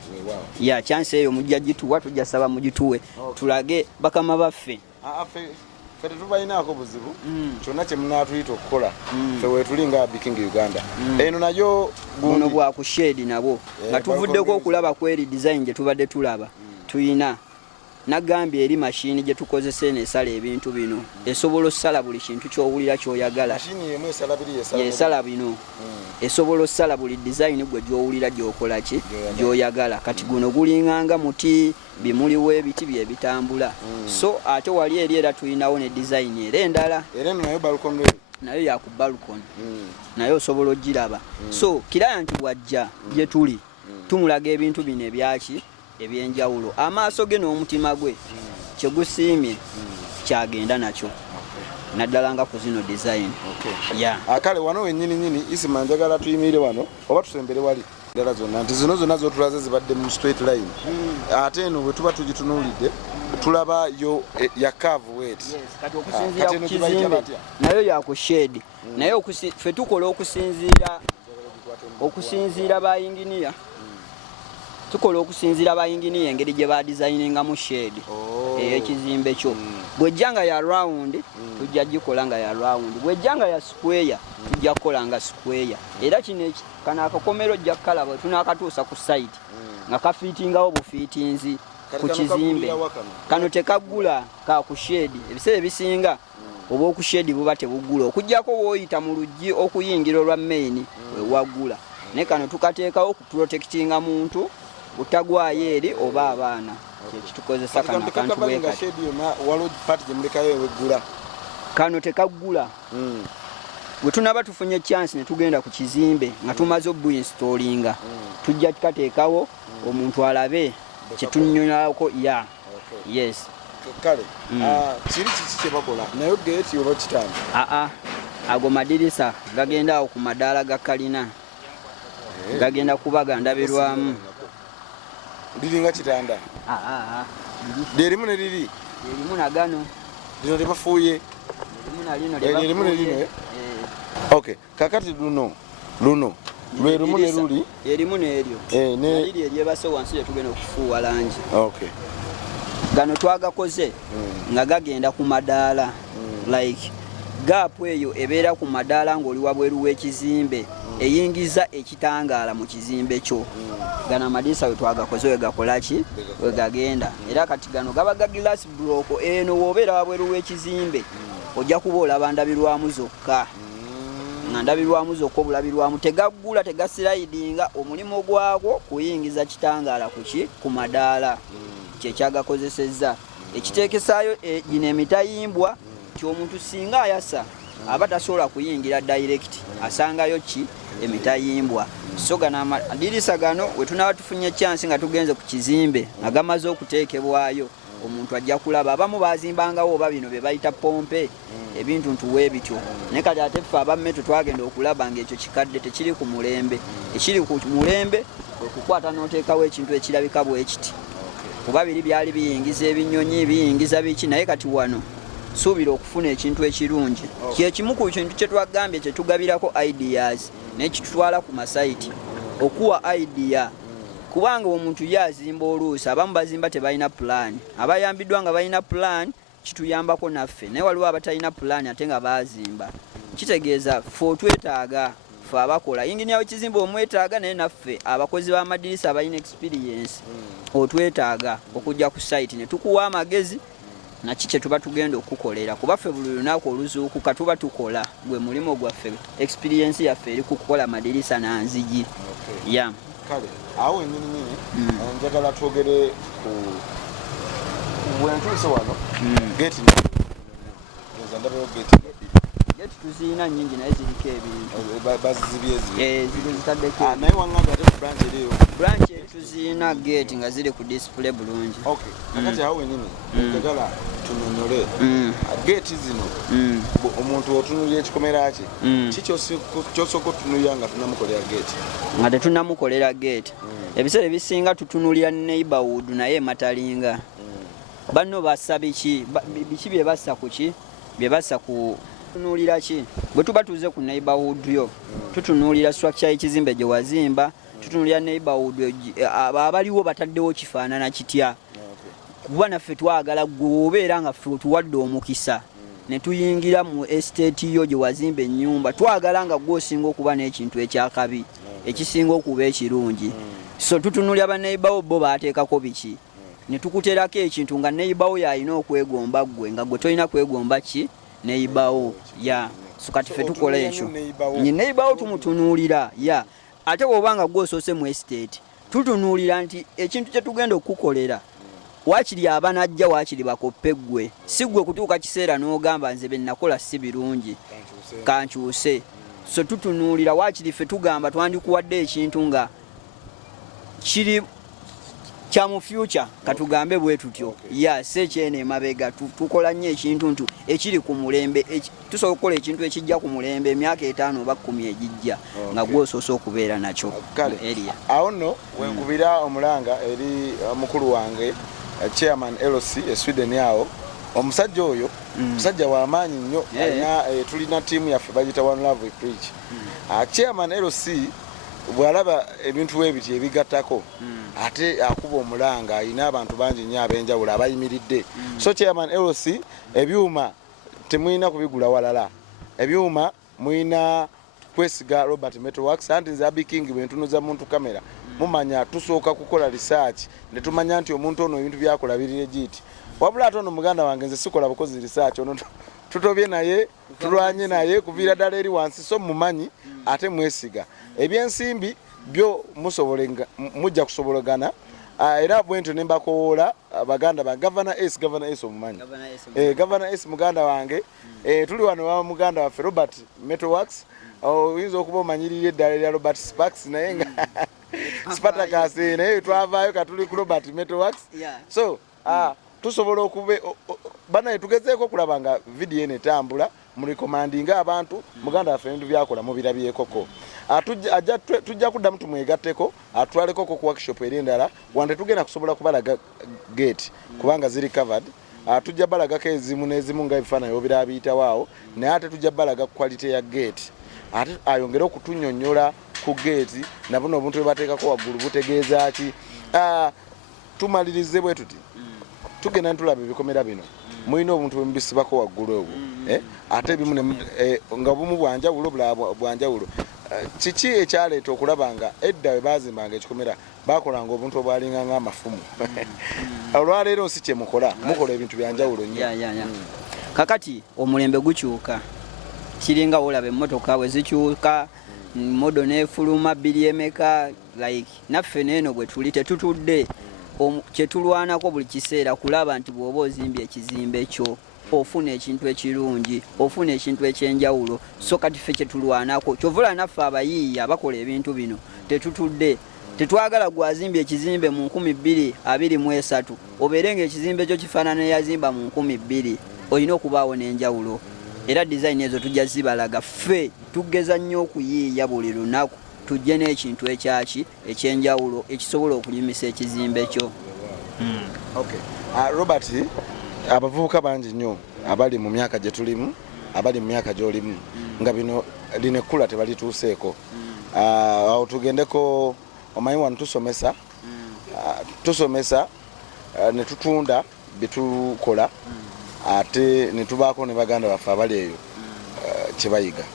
ya chance eyo mujja gituwa tujja saba mugituwe tulage bakama baffe ffe tetubalinaako buzibu kyonna kye munaatuyita okukola ffe weetuli nga Biking Uganda eno nayo guno bwa ku shade nabo nga tuvuddeko okulaba ku eri design gye tubadde tulaba tuyina nagambye eri mashini gye tukozesa esala ebintu bino esobola osala buli kintu ky'owulira ky'oyagala esala bino esobola osala buli design gwe gy'owulira gy'okola ki gy'oyagala kati guno gulinganga muti bimuliwo ebiti bye bitambula so ate wali eri era tuyinawo ne design era endala nayo yaku balcony nayo osobola ogiraba so kiraya nti bwajja gye tuli tumulaga ebintu bino ebyaki ebyenjawulo amaaso ge n'omutima gwe kye gusiimye kyagenda nakyo naddala nga ku zino design akale wano wennyini Isima njagala tuyimirire wano oba tusembere wali ndala zonna nti zino zonna zotulaze zibadde mu straight line ate eno bwe tuba tugitunuulidde tulaba yo ya curve weight kati okusinziira ku kizimbe nayo yakushade naye ffe tukola okusinziira bayinginiya tukola okusinziira bayinginiya engeri gye badesigninga mu shade ey'ekizimbe kyo bw'ejjanga ya round tujja gikola nga ya round bw'ejjanga ya square tujja kukola nga square era kino kana akakomero jja kalaba tunaakatuusa ku site nga kafiitingawo bufiitinzi ku kizimbe kano tekagula ka ku shade ebiseera ebisinga oba okushade buba tebugula okujjako wooyita mu luggi okuyingira olwa main wewagula naye kano tukateekawo ku protectinga muntu butagwayo eri oba abaana kyekitukozesa kano akantu bwekati kano tekagula bwe tunaba tufunye chance ne tugenda ku kizimbe nga tumaze obuinstallinga tujja tukateekawo omuntu alabe kyetunyonyako ya yes kale kiri kiki kyebakola nayo gate oba kitanda ago madirisa gagenda awo ku madaala ga kalina gagenda kuba gandabirwamu liringa kitanda lyerimu ne liri lyerimu nagano lino lyebafuuye lyerimu ne lino okay kakati luno lwerumu ne luli erimu n'eryo naliri eryebase wansi lyetugenda okufuuwa langi okay gano twagakoze nga gagenda ku madaala like gaapu eyo ebeera ku madaala ng'oli wabweru w'ekizimbe eyingiza ekitangaala mu kizimbe kyo gano amadisa we twagakoze we gakolaki we gagenda era kati gano gaba ga glass block eno w'obeera wabweru w'ekizimbe ojja kuba olaba ndabirwamu zokka nga ndabirwamu zokka obulabirwamu tegaggula tegaslidinga omulimu gwagwo kuyingiza kitangaala ku madaala kyekyagakozesezza ekiteekesaayo gino emitayimbwa kyomuntu singa ayasa aba tasobola kuyingira direct asangayo ki emitayimbwa so gano amadirisa gano we tunaba tufunye chance nga tugenze ku kizimbe nga gamaze okuteekebwayo omuntu ajja kulaba abamu bazimbangawo oba bino bye bayita pompe ebintu ntuwe bityo naye kati ate ffe abameto twagenda okulaba ngaekyo kikadde tekiri ku mulembe ekiri ku mulembe okukwata n'oteekawo ekintu ekirabika bwekiti kuba biri byali biyingiza ebinyonyi biyingiza biki naye kati wano suubira okufuna ekintu ekirungi kyekimu ku kintu kyetwagambye kyetugabirako ideas naye kitutwala ku masaiti okuwa idea kubanga omuntu yazimba oluusi abamu bazimba tebalina plan abayambiddwa nga balina plan kituyambako naffe naye waliwo abatalina plan ate nga bazimba kitegeeza ffe otwetaaga ffe abakola inginiya w'ekizimbe omwetaaga naye naffe abakozi b'amadirisa abalina experience otwetaaga okujja ku site ne tukuwa amagezi naki kye tuba tugenda okukolera kuba ffe buli lunaku oluzuukuka tuba tukola gwe mulimu gwaffe experience yaffe eri kukola madirisa nanzigi ya kale awo ennyini njagala twogere ku bwentuuse wano gate ndabeo gate tuziina nnyingi naye ziriko ebintu bazizibye zitaddeko naye waŋŋambe ate ku branch eriyo branch tuziina gate nga ziri ku display bulungi okay kakati awo ennyini njagala tunyonyole gate zino omuntu otunulira ekikomera kye kikyosooka otunulira nga tunamukolera gate nga tetunamukolera gate ebiseera ebisinga tutunulira neighborhood naye matalinga banno bassa biki bye bassa ku ki bye bassa ku tunulira ki bwe tuba tuze ku neighborhood yo tutunulira structure y'ekizimbe gye wazimba tutunulira neighborhood abaliwo bataddewo kifaanana kitya kuba naffe twagala gwe obeera nga ffe tuwadde omukisa ne tuyingira mu estate yo gye wazimba ennyumba twagala nga gw'osinga okuba n'ekintu ekyakabi ekisinga okuba ekirungi so tutunulira baneighborhood bo baateekako biki ne tukuterako ekintu nga neighborhood yalina okwegomba gwe nga gwe tolina kwegomba ki neighborhood ya so kati ffe tukola ekyo neighborhood tumutunuulira ya ate bw'obanga gw'osoose mu estate tutunuulira nti ekintu kye tugenda okukolera wakiri abanajja wakiri bakoppe gwe si gwe kutuuka kiseera n'ogamba nze be nakola si birungi kankyuse so tutunuulira wakiri ffe tugamba twandikuwadde ekintu nga kya mu future katugambe bwe tutyo ya sekyene mabega tukola nnyo ekintu ekiri ku mulembe tusobola okukola ekintu ekijja ku mulembe emyaka 5 oba 10 ejijja nga gwosoose okubeera nakyo area awo nno wenkubira omulanga eri mukulu wange chairman LC e Sweden yawo omusajja oyo musajja w'amaanyi nnyo tulina tiimu yaffe bagita One Love We Preach chairman LC bwalaba ebintu webiti ebigattako ate akuba omulanga ayina abantu bangi nnyo ab'enjawulo abayimiridde so chairman LC ebyuma temuyina kubigula walala ebyuma muyina kwesiga Robertmetal Works anti nze Abi King bwe ntunuza muntu kamera mumanya tusooka kukola research ne tumanya nti omuntu ono ebintu byakola birire giti wabula ate ono muganda wange nze sikola bukozi research ono tutobye naye tulwanye naye kuviira ddala eri wansi so mumanyi ate mwesiga ebyensimbi byo mujja kusobolagana era bwento ne mbakoola baganda ba Governor S omumanyi Governor S muganda wange tuli wano wa muganda waffe Robertmetal Works oyinza okuba omanyirira eddala lya Robert Sparks naye nga Spartacus naye twavaayo katuli ku Robertmetal Works so tusobola okube bana tugezeeko okulaba nga video eno etambula muri commandinga abantu muganda waffe ebintu byakola mubirabyekoko tujja kuddamu tumwegatteko atwaleko ku workshop eri endala wante tugenda kusobola kubalaga gate kubanga ziri covered tujja balagako ezimu n'ezimu nga ebifaananyi obira biyitawaawo naye ate tujja balaga quality ya gate ate ayongere okutunyonnyola ku gate nabuno obuntu bwe bateekako waggulu butegeeza ki tumalirize bwe tuti tugenda ntulaba ebikomera bino mulina obuntu bwe mubisibako waggulu obwo ate ebimu nga bumu bwanjawulo bulaba bwanjawulo kiki ekyaleeta okulaba nga edda we bazimbanga ekikomera bakolanga obuntu obwalinga ng'amafumu olwaleero si kye mukola ebintu byanjawulo nnyo kakati omulembe gukyuka kiringa olaba emmotoka bwe zikyuka modo n'efuluma bbiri emeka like naffe neeno bwe tuli tetutudde kyetulwanako buli kiseera kulaba nti bw'oba ozimbye ekizimbe kyo ofuna ekintu ekirungi ofuna ekintu ekyenjawulo so kati ffe kyetulwanako kyovula naffe abayiiyi abakola ebintu bino tetutudde tetwagala gwazimbye ekizimbe mu 2023 obeere ng'ekizimbe kyo kifaanana eyazimba mu 2000 olina okubaawo n'enjawulo era design ezo tujja zibalaga ffe tugeza nnyo okuyiiya buli lunaku tujje n'ekintu ekyaki ekyenjawulo ekisobola okunyumisa ekizimbe kyo Robert abavubuka bangi nnyo abali mu myaka gye tulimu abali mu myaka gy'olimu nga bino lino ekkula tebalituuseeko awo tugendeko omanyi wano tusomesa ne tutunda byetukola ate ne tubaako ne baganda baffe abali eyo kye bayiga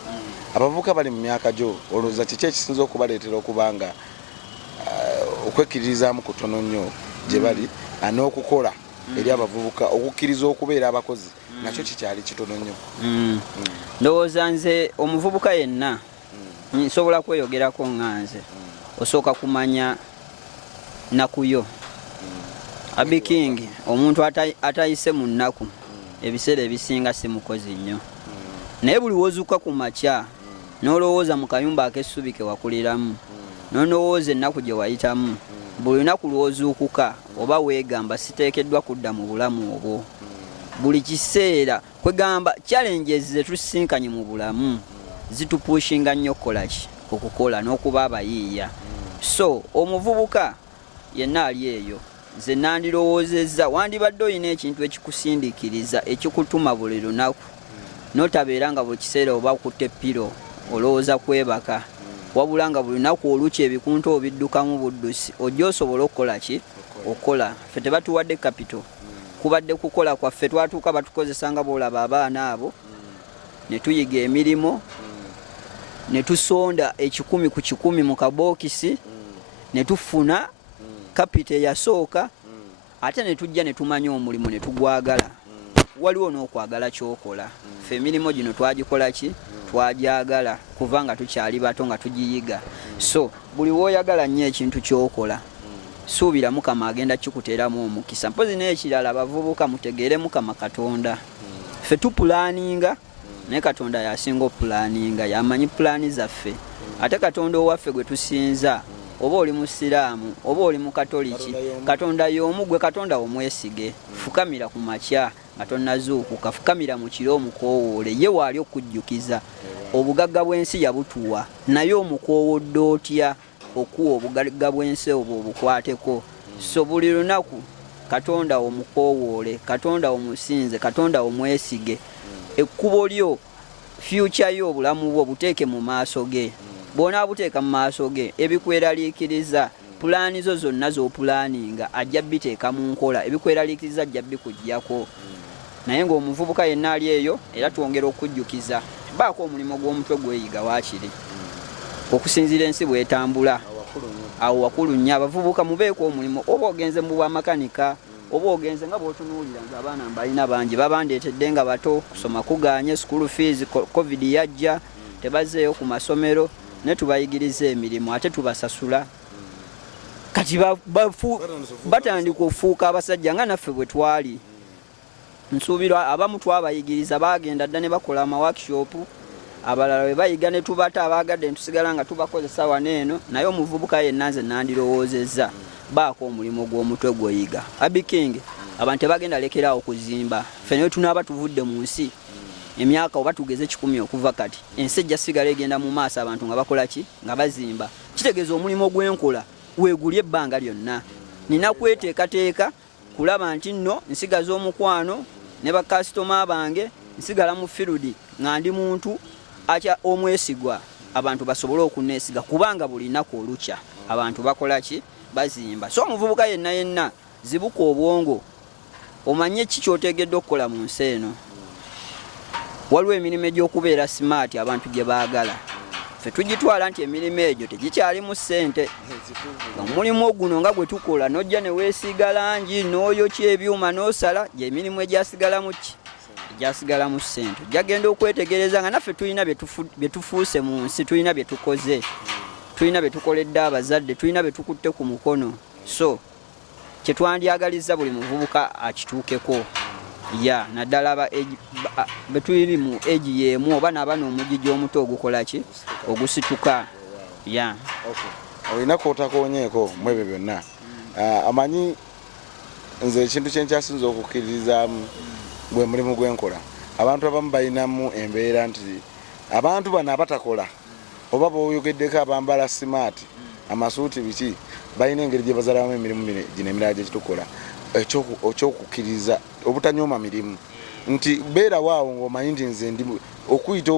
abavubuka bali mu myaka gyo olowooza kiki ekisinza okubaleetera okubanga okwekkiririzaamu kutono nnyo gye bali n'okukola eri abavubuka okukkiriza okubeera abakozi nakyo kikyali kitono nnyo ndowooza nze omuvubuka yenna nsobola kweyogerako nga nze osooka kumanya nakuyo Abi King omuntu atayise mu nnaku ebiseera ebisinga si mukozi nnyo naye buli wozuuka ku makya n'olowooza mu kayumba ak'essubi ke wakuliramu n'olowooza ennaku gye wayitamu buli lunaku lw'ozuukuka oba weegamba siteekeddwa kudda mu bulamu obwo buli kiseera kwegamba challenges ze tusisinkanye mu bulamu zitupushinga nnyo okukola n'okuba abayiiya so omuvubuka yenna ali eyo nze nandirowoozezza wandibadde olina ekintu ekikusindiikiriza ekikutuma buli lunaku n'otabeera nga buli kiseera oba okutte piro olowooza kwebaka wabula nga buli lunaku olukya ebikuntu obiddukamu buddusi ojja osobola okukola ki okukola ffe tebatuwadde kapito kubadde kukola kwaffe twatuuka batukozesa nga boolaba abaana abo ne tuyiga emirimu ne tusonda 100 ku 100 mu kabookisi ne tufuna kapito eyasooka ate ne tujja ne tumanya omulimu ne tugwagala waliwo n'okwagala kyokola ffe emirimu gino twagikola ki twajagala kuva nga tukyali bato nga tugiyiga so buli wooyagala nnyo ekintu kyokola suubira Mukama agenda kikuteeramu omukisa mpozi n'ekirala abavubuka mutegeere Mukama Katonda ffe tupulaninga naye Katonda yasinga opulaninga yamanyi pulaani zaffe ate Katonda owaffe gwe tusinza oba oli musiraamu oba oli mukatoliki katonda y'omu gwe katonda omwesige fukamira ku makya nga tonnazuukuka fukamira mu kiro omukoowoole ye waali okujjukiza obugagga bw'ensi yabutuwa naye omukoowodde otya okuwa obugagga bw'ensi obwo obukwateko so buli lunaku katonda omukoowoole katonda omusinze katonda omwesige ekkubo lyo future yo obulamu bwo buteeke mu maaso ge bw'onaa buteeka mu maaso ge ebikweraliikiriza pulaani zo zonna z'opulaaninga ajja biteeka mu nkola ebikweraliikiriza ajja bikuggyako naye ng'omuvubuka yenna ali eyo era twongera okujjukiza baako omulimo gw'omutwe gweyiga waakiri okusinziira ensi bw'etambula awo wakulu nnyo abavubuka mubeeko omulimo oba ogenze mu bwamakanika oba ogenze nga bw'otunuulira nze abaana mbalina bangi babandeetedde nga bato kusoma kuganye school fees covid yajja tebazeeyo ku masomero ne tubayigiriza emirimu ate tubasasula kati batandika okufuuka abasajja nga naffe bwe twali nsuubirwa abamu twabayigiriza bagenda dda ne bakola amaworkshop abalala bwe bayiga ne tubata abaagadde ntusigala nga tubakozesa wano eno naye omuvubuka yenna nze nandirowoozezza baako omulimo gw'omutwe gwoyiga abiking abantu tebagenda lekeraawo kuzimba ffe naye tunaaba tuvudde mu nsi emyaka oba tugeze 10 okuva kati ensi ejja sigala egenda mu maaso abantu nga bakola ki nga bazimba kitegeeza omulimo gw'enkola weegulye ebbanga lyonna nina kweteekateeka kulaba nti nno nsigaza omukwano ne bakasitoma bange nsigala mu firudi nga ndi muntu atya omwesigwa abantu basobole okuneesiga kubanga buli nnaku olukya abantu bakola ki bazimba so omuvubuka yenna zibuka obwongo omanye ki kyotegedde okukola mu nsi eno waliwo emirimu egy'okubeera smart abantu gye baagala ffe tugitwala nti emirimu egyo tegikyalimu ssente omulimu guno nga gwe tukola n'ojja ne weesiiga langi n'oyokya ebyuma n'osala gy'emirimu egyasigalamu ki egyasigalamu ssente gyagenda okwetegereza nga naffe tulina bye tufuuse mu nsi tulina bye tukoze tulina bye tukoledde abazadde tulina bye tukutte ku mukono so kyetwandyagaliza buli muvubuka akituukeko ya naddala betuli mu egi yemu oba n'abaana omugigi omuto ogukola ki ogusituka ya olina kwotakonyeeko mu ebyo byonna amanyi nze ekintu kyenkyasinza okukkiririzaamu gwe mulimu gw'enkola abantu abamu balinamu embeera nti abantu bano abatakola oba boyogeddeko abambala simaati amasuuti biki balina engeri gye bazalamu emirimu gino emirala gye kitukola ekyokukkiriza obutanyooma mirimu nti beera waawo ng'omanyi nti nze ndi okuyita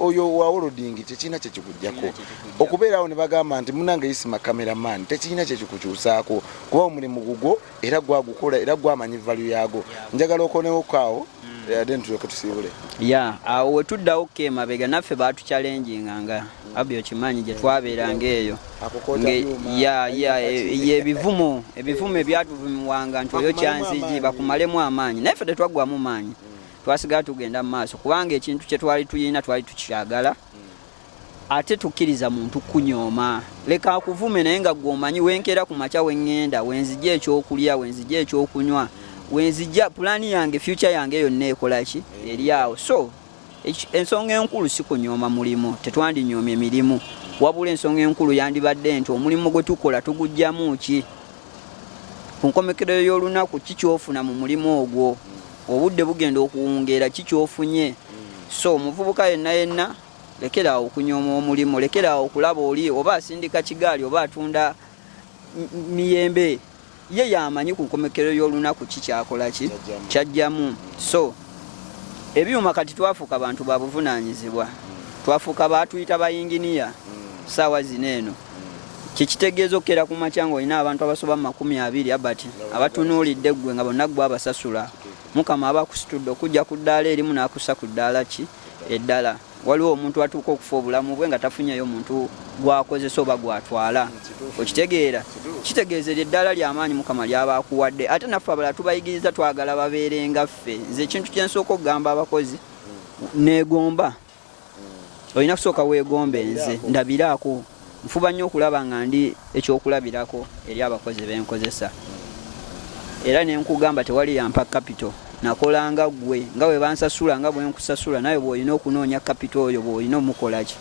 oyo wa wolodingi tekirina kyekikugjako okubeeraawo ne bagamba nti munange yisima cameraman tekirina kyekikukyusaako kuba omulimu gugwo era gwagukola era gwamanyi value yaago njagala okonewokaawo ate ntuleke tusiibule ya awo wetuddawo kemabega naffe baatukyalenginganga abyo kimanyi gye twabeeranga eyo ebivumo ebyatuvumiwanga nti oyo kyanzigi bakumalemu amaanyi naye ffe tetwaggwamu maanyi twasigala tugenda mu maaso kubanga ekintu kye twali tuyina twali tukyagala ate tukkiriza muntu kunyooma leka akuvume naye nga gw'omanyi wenkera ku makya weŋŋenda wenzijja ekyokulya wenzijja ekyokunywa wenzijja pulaani yange future yange yonna ekola ki eri awo so ensonga enkulu si kunyooma mulimu tetwandinyoomya emirimu wabula ensonga enkulu yandibadde nti omulimu gwe tukola tugujjamu ki ku nkomekero y'olunaku kikyofuna mu mulimu ogwo obudde bugenda okuwungeera kikyofunye so omuvubuka yenna lekeraawo okunyooma omulimu lekeraawo okulaba oli oba asindika kigaali oba atunda miyembe ye yamanyi ku nkomekero y'olunaku kikyakola ki kyajjamu so ebyuma kati twafuuka bantu ba buvunaanyizibwa twafuuka baatuyita bayinginiya saawa zino eno kyekitegeeza okukera ku makya ng'olina abantu abasoba mu 20 abati abatunuulidde ggwe nga bonna ggwe abasasula mukama aba akusitudde okujja ku ddaala erimu n'akussa ku ddaala ki eddala waliwo omuntu atuuka okufa obulamu bwe nga tafunyeyo muntu gwakozesa oba gwatwala okitegeera kitegeeza eddala ly'amaanyi mukama lyaba akuwadde ate naffe abalala tubayigiriza twagala babeerenga ffe nze ekintu kyensooka okugamba abakozi neegomba olina kusooka weegomba nze ndabiraako nfuba nnyo okulaba nga ndi ekyokulabirako eri abakozi benkozesa era nenkugamba tewali yampa capital nakolanga gwe nga bwe bansasula nga bwe nkusasula naye bw'olina okunoonya capital oyo bw'olina omukolaki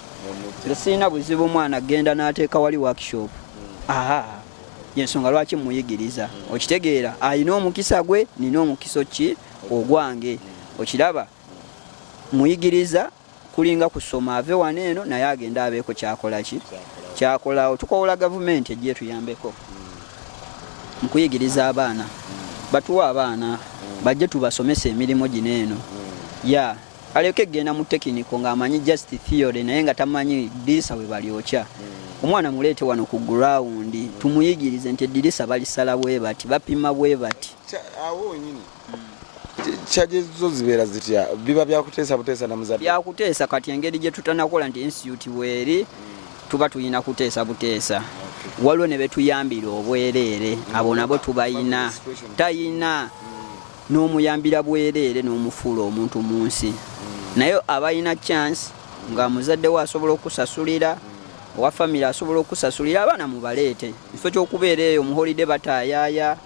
nze sirina buzibu mwana genda n'ateeka wali workshop aha yensonga lwaki muyigiriza okitegeera ayina omukisa gwe nina omukisa ki ogwange okiraba muyigiriza kulinga kusoma ave wano eno naye agenda abeeko kyakola tukowola gavumenti ejje tuyambeko mukuyigiriza abaana batuwa abaana bajje tubasomesa emirimu gino eno ya aleke genda mu tekiniko ng'amanyi just theory naye nga tamanyi dirisa we balyokya omwana muleete wano ku ground tumuyigirize nti eddirisa balisala bwe bati bapima bwe bati awo nyini kyajezo zibeera zitya biba byakuteesa buteesa na muzadde byakuteesa kati engeri gye tutanakola nti institute weeri tuba tulina kuteesa buteesa waliwo ne betuyambira obwereere abo nabo tubayina tayina n'omuyambira bwereere n'omufuula omuntu mu nsi naye abayina chance nga muzadde we asobola okusasulira owa famire asobola okusasulira abaana mubaleete kifo ky'okubeera eyo muholide bataayaaya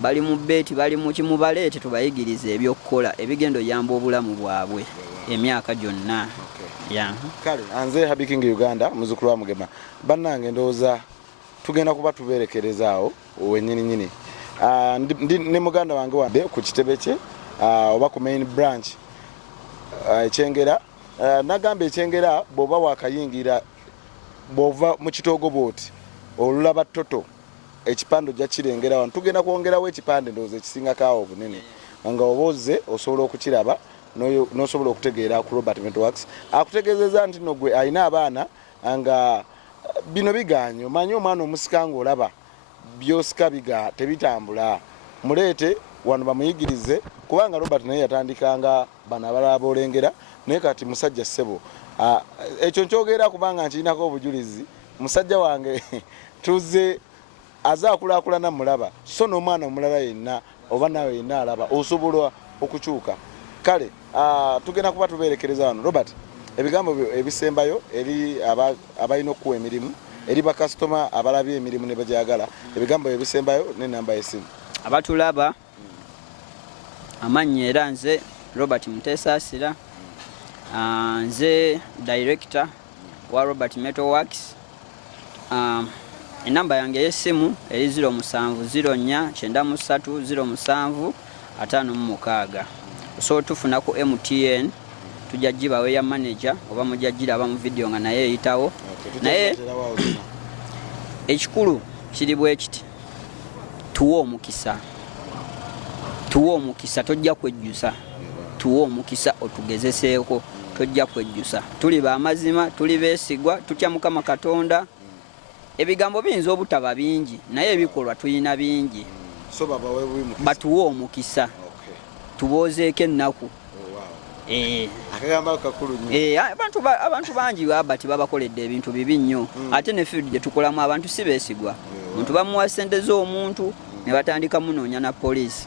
bali mu beeti bali mu kimubaleete tubayigiriza ebyokukola ebigendo yamba obulamu bwabwe emyaka gyonna kale anze Happy King Uganda muzukulu wa Mugema bannange ndowooza tugenda kuba tubeerekerezaawo wennyininyini ne muganda wange wadde ku kitebe kye oba ku main branch ekyengera nagamba ekyengera bw'oba wakayingira bw'ova mu kitoogo bwoti olulaba toto ekipande ojja kirengera wano tugenda kwongerawo ekipande ndowooza ekisingakaawo obunene nga oba ozze osobola okukiraba n'osobola okutegeera ku Robertmetal Works akutegeezeza nti no gwe alina abaana nga bino biganye omanyi omwana omusika ng'olaba byosika tebitambula muleete wano bamuyigirize kubanga Robert naye yatandikanga bano abalala boolengera naye kati musajja ssebo ekyo nkyogera kubanga nkirinako obujulizi musajja wange tuze azaakulaakulana mulaba so n'omwana omulala yenna oba nawe yenna alaba osobola okukyuka kale tugenda kuba tubeerekereza wano Robert ebigambo ebisembayo eri abalina okuwa emirimu eri bakasitoma abalabye emirimu ne bajagala ebigambo ebisembayo n'ennamba y'essimu abatulaba amannya era nze Robert Mutesaasira nze director wa Robertmetal Works enamba yange y'essimu eri 0704930756 so tufuna ku MTN tujja gibawe ya manager oba mujja giraba mu video nga naye eyitawo naye ekikulu kiri bwe kiti tuwa omukisa tojja kwejjusa tuwa omukisa otugezeseeko tojja kwejjusa tuli baamazima tuli beesigwa tutya Mukama Katonda ebigambo biyinza obutaba bingi naye ebikolwa tuyina bingi batuwa omukisa tuboozeeko ennaku abantu bangi bati babakoledde ebintu bibi nnyo ate ne field gye tukolamu abantu si beesigwa muntu bamuwa ssente z'omuntu ne batandika munoonya na poliisi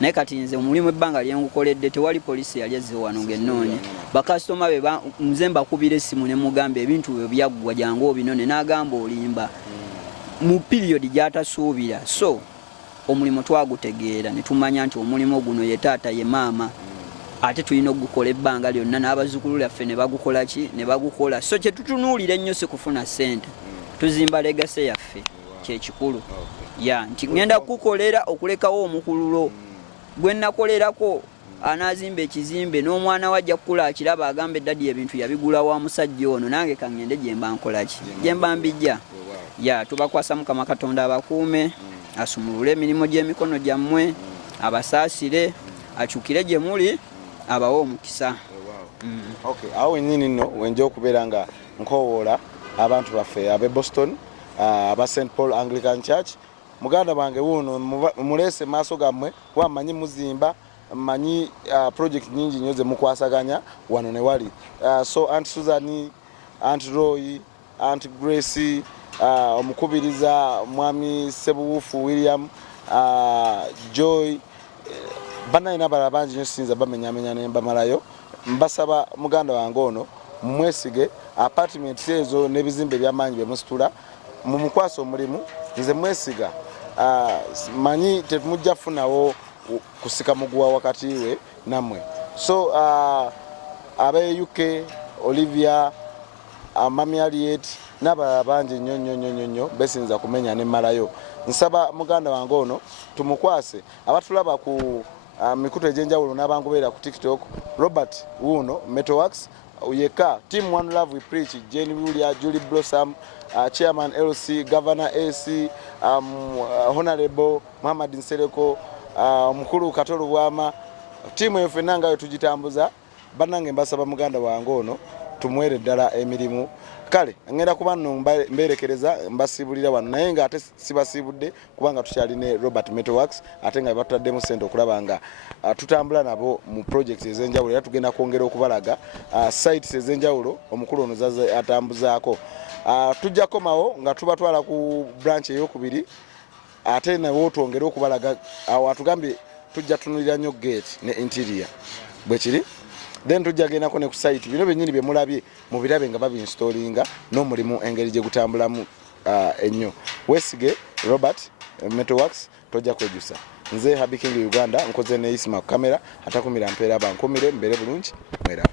naye kati nze omulimu ebbanga lyengukoledde tewali poliisi yali ezze wano ng'ennoonye bakasitoma be nze mbakubira essimu ne mugamba ebintu bwe byaggwa jangu obinone n'agamba olimba mu piriyodi gy'atasuubira so omulimu twagutegeera ne tumanya nti omulimu guno ye taata ye maama ate tulina ogukola ebbanga lyonna n'abazzukulu lyaffe ne bagukola ki ne bagukola so kye tutunuulira ennyo si kufuna ssente tuzimba legase yaffe kyekikulu nti ngenda kukolera okulekawo omukululo gwe nakolerako anaazimba ekizimbe n'omwana wajja kukula akiraba agamba eddadi ebintu yabigula wa musajja ono nange kangende gyemba nkolaki gyemba mbijja tubakwasa Mukama Katonda abakuume asumulule emirimu gy'emikono gyammwe abasaasire akyukire gye muli abawo omukisa awo wennyini nno wenja okubeera nga nkowoola abantu baffe ab'e Boston aba St Paul Anglican Church muganda bange wuno muleese maaso gammwe wamanyi muzimba manyi project nyingi nnyo ze mukwasaganya wano ne wali so Aunt Susan, Aunt Roy, Aunt Grace, omukubiriza mwami Sebuwufu William, Joy bannayina abalala bangi nnyo sinza bamenyamenya ne mbamalayo mbasaba muganda wange ono mwesige apartment ezo n'ebizimbe ebyamaanyi bye musitula mu mukwasa omulimu nze mwesiga manyi temujja funawo kusika muguwa wakati we nammwe so abe UK Olivia Mami Aliet n'abalala bangi nnyo besinza kumenya ne malayo. Nsaba muganda wange ono tumukwase abatulaba ku mikutu egyenjawulo n'abangoberera ku TikTok. Robert wuno Metalworks yeka team One Love we preach, Jane Wulia, Julie Blossom, Chairman LC, Governor AC, Honorable Muhammad Nsereko, Mukulu Katolo Bwama, timu efe nangayo tugitambuza. Banange mbasaba muganda wange ono tumwere ddala emirimu. Kale ngenda kuba nno mberekereza mbasibulira wano naye nga ate sibasibudde kubanga tukyali ne Robert Metalworks ate nga batutaddemu sente okulaba nga tutambula nabo mu projects ezenjawulo era tugenda kwongera okubalaga sites ezenjawulo omukulu ono zaze atambuzaako. Tujja komawo nga tubatwala ku branch ey'okubiri ate nawo twongere okubalaga awo atugambye tujja tunulira nnyo gate ne interior bwe kiri. Then tujja genako ne ku site bino byennyini bye mulabye mu birabe nga babinstallinga n'omulimu engeri gye gutambulamu ennyo. Wesige Robert Metalworks tojja kwejusa. Nze Happy King Uganda nkoze ne Isma kamera atakumira mpeera bankomire mbere bulungi mwera.